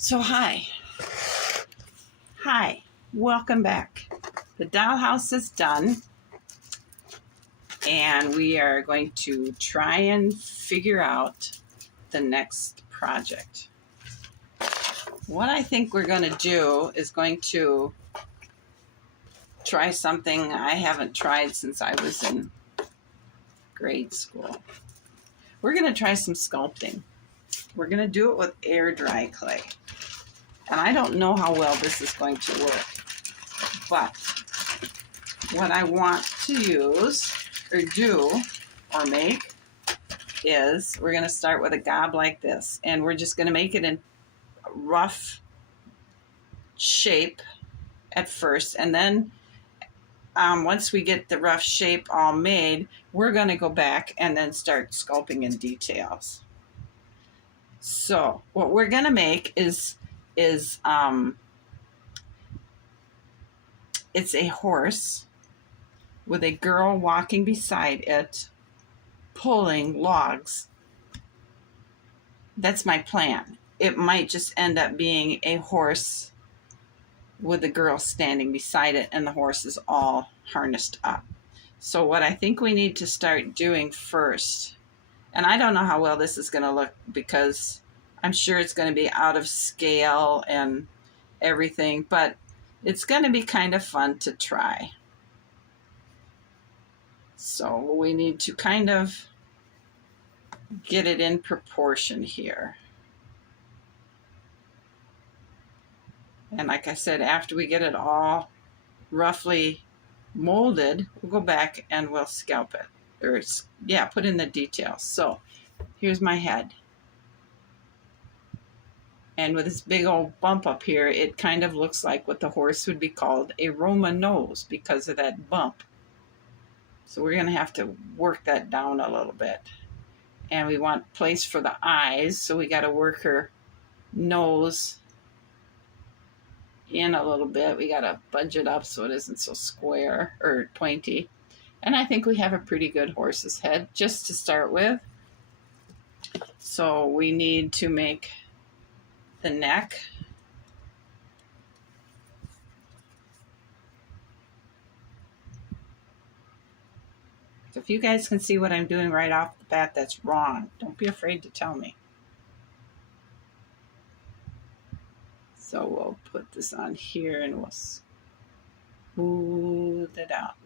So hi, welcome back. The dollhouse is done and we are going to try and figure out the next project. What I think we're going to do is going to try something I haven't tried since I was in grade school. We're going to try some sculpting. We're going to do it with air dry clay. And I don't know how well this is going to work, but what I want to use or do or make is we're going to start with a gob like this, and we're just going to make it in rough shape at first, and then once we get the rough shape all made, we're going to go back and then start sculpting in details. So what we're going to make is it's a horse with a girl walking beside it, pulling logs. That's my plan. It might just end up being a horse with a girl standing beside it and the horse is all harnessed up. So what I think we need to start doing first, and I don't know how well this is going to look because I'm sure it's going to be out of scale and everything, but it's going to be kind of fun to try. So we need to kind of get it in proportion here. And like I said, after we get it all roughly molded, we'll go back and we'll scalp it. Or, yeah, put in the details. So here's my head. And with this big old bump up here, it kind of looks like what the horse would be called a Roman nose because of that bump. So we're going to have to work that down a little bit. And we want place for the eyes, so we got to work her nose in a little bit. We got to budge it up so it isn't so square or pointy. And I think we have a pretty good horse's head just to start with. So we need to make the neck. If you guys can see what I'm doing right off the bat, that's wrong. Don't be afraid to tell me. So we'll put this on here and we'll smooth it out.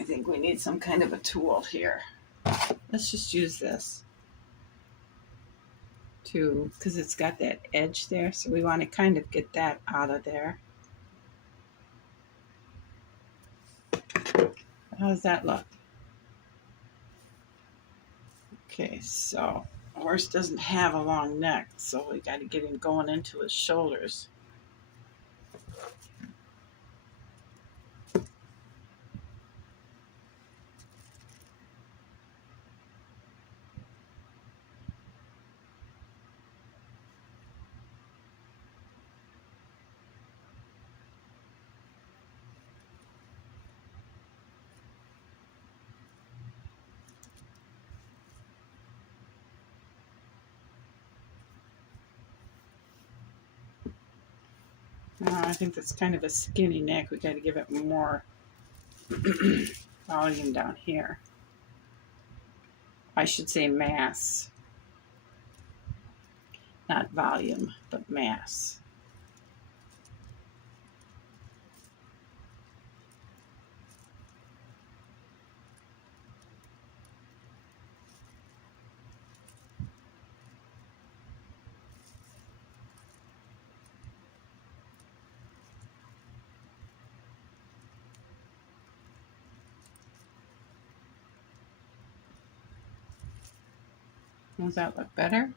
I think we need some kind of a tool here. Let's just use this because it's got that edge there, so we want to kind of get that out of there. How does that look? Okay, so a horse doesn't have a long neck, so we got to get him going into his shoulders. I think that's kind of a skinny neck. We got to give it more volume down here. I should say mass. Not volume, but mass. Does that look better?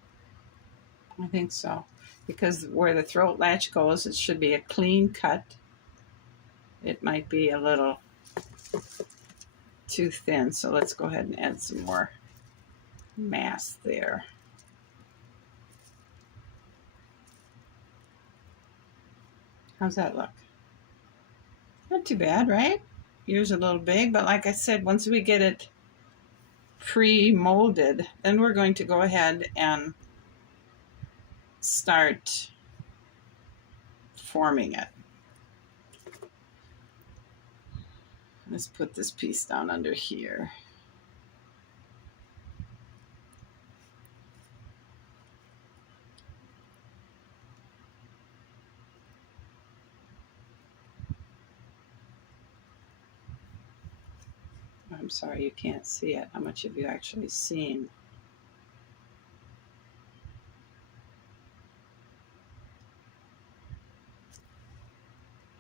I think so. Because where the throat latch goes, it should be a clean cut. It might be a little too thin, so let's go ahead and add some more mass there. How's that look? Not too bad, right? Ears a little big, but like I said, once we get it pre-molded, then we're going to go ahead and start forming it. Let's put this piece down under here. I'm sorry you can't see it. How much have you actually seen?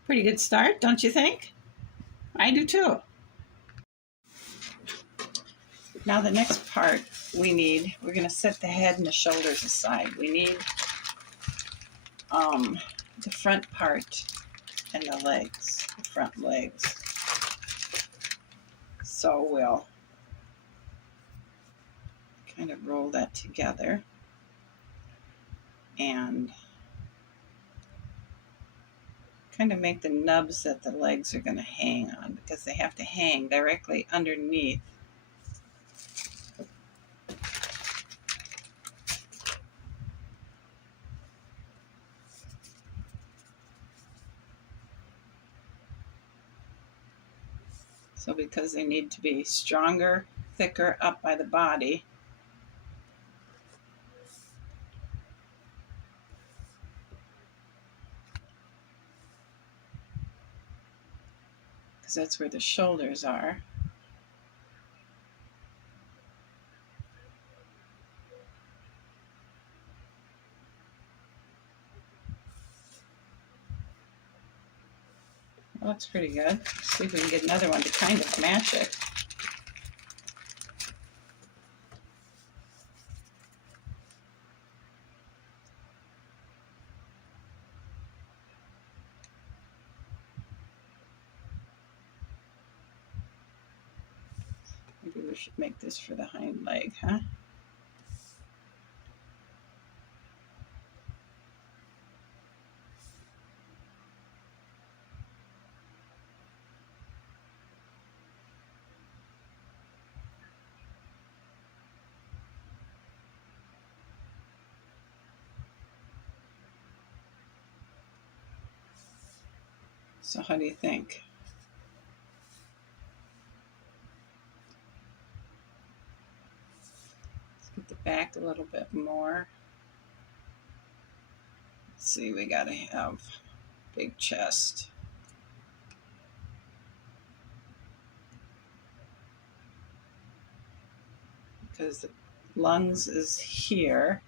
Pretty good start, don't you think? I do too. Now the next part we're going to set the head and the shoulders aside. We need the front part and the legs, the front legs. So we'll kind of roll that together and kind of make the nubs that the legs are going to hang on, because they have to hang directly underneath. So because they need to be stronger, thicker up by the body, because that's where the shoulders are. Well, that's pretty good. Let's see if we can get another one to kind of match it. Maybe we should make this for the hind leg, huh? So how do you think? Let's get the back a little bit more. Let's see, we gotta have big chest. Because the lungs is here,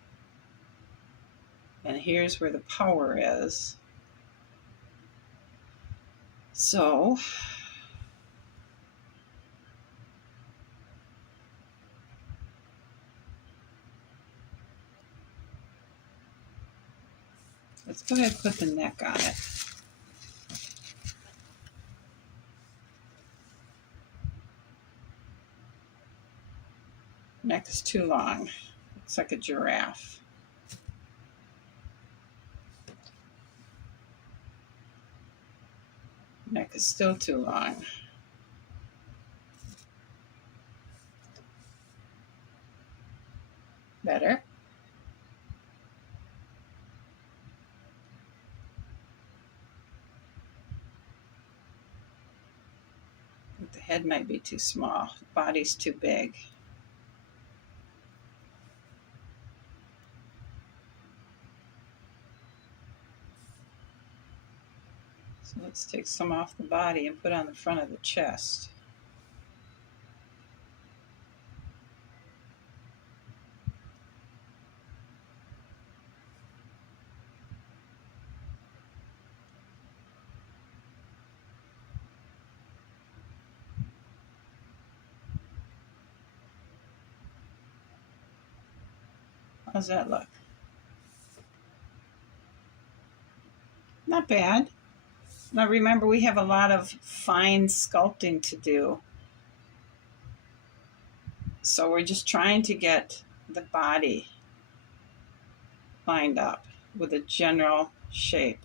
and here's where the power is. So let's go ahead and put the neck on it. Neck is too long. Looks like a giraffe. Neck is still too long. Better. But the head might be too small. The body's too big. So let's take some off the body and put on the front of the chest. How's that look? Not bad. Now remember, we have a lot of fine sculpting to do. So we're just trying to get the body lined up with a general shape.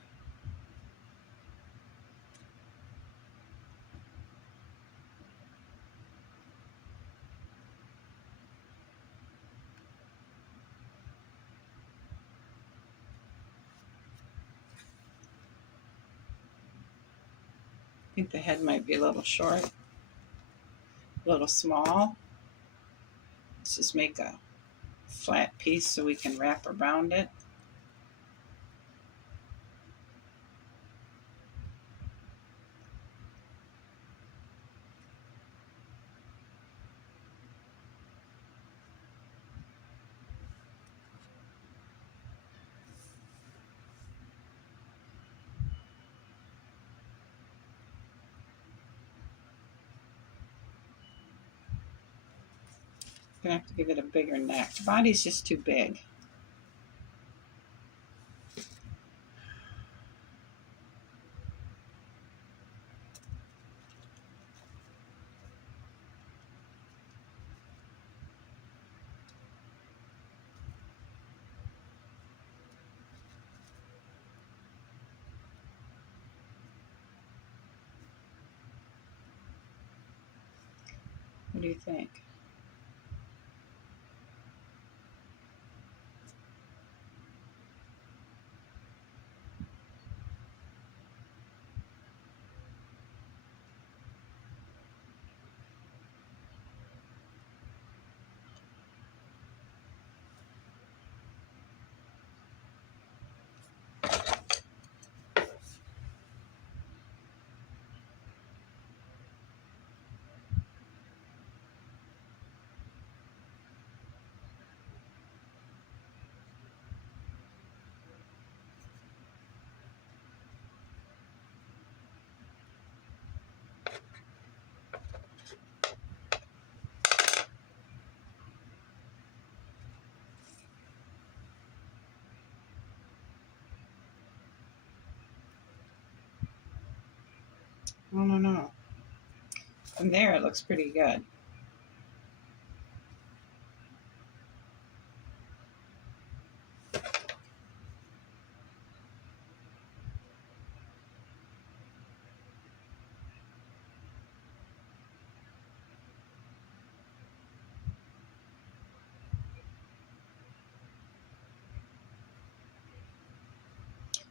think the head might be a little short, a little small. Let's just make a flat piece so we can wrap around it. Gonna have to give it a bigger neck. The body's just too big. What do you think? I don't know. From there, it looks pretty good.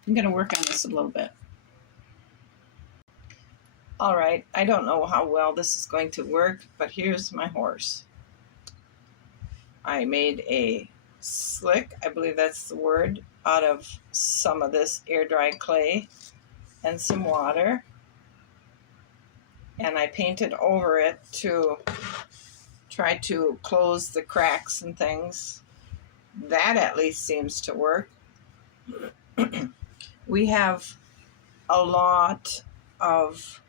I'm going to work on this a little bit. All right, I don't know how well this is going to work, but here's my horse. I made a slick, I believe that's the word, out of some of this air dry clay and some water. And I painted over it to try to close the cracks and things. That at least seems to work. We have a lot of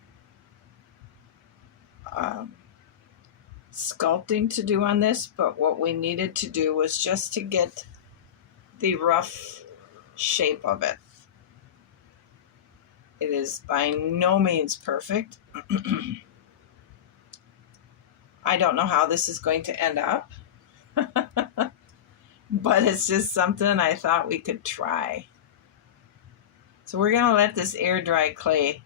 sculpting to do on this, but what we needed to do was just to get the rough shape of it. It is by no means perfect. I don't know how this is going to end up, but it's just something I thought we could try. So we're going to let this air clay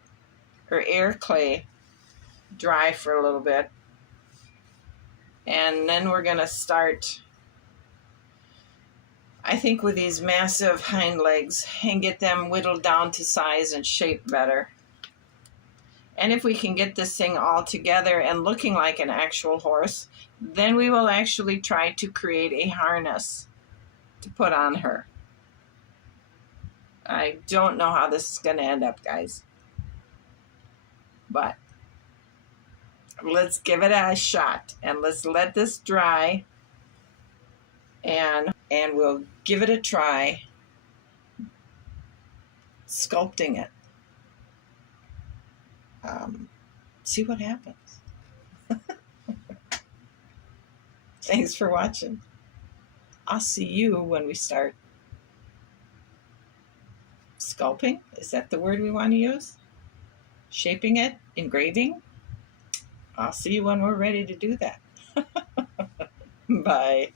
dry for a little bit. And then we're going to start, I think, with these massive hind legs and get them whittled down to size and shape better. And if we can get this thing all together and looking like an actual horse, then we will actually try to create a harness to put on her. I don't know how this is going to end up, guys. But let's give it a shot and let's let this dry, and we'll give it a try sculpting it. See what happens. Thanks for watching. I'll see you when we start sculpting. Is that the word we want to use? Shaping it, engraving. I'll see you when we're ready to do that. Bye.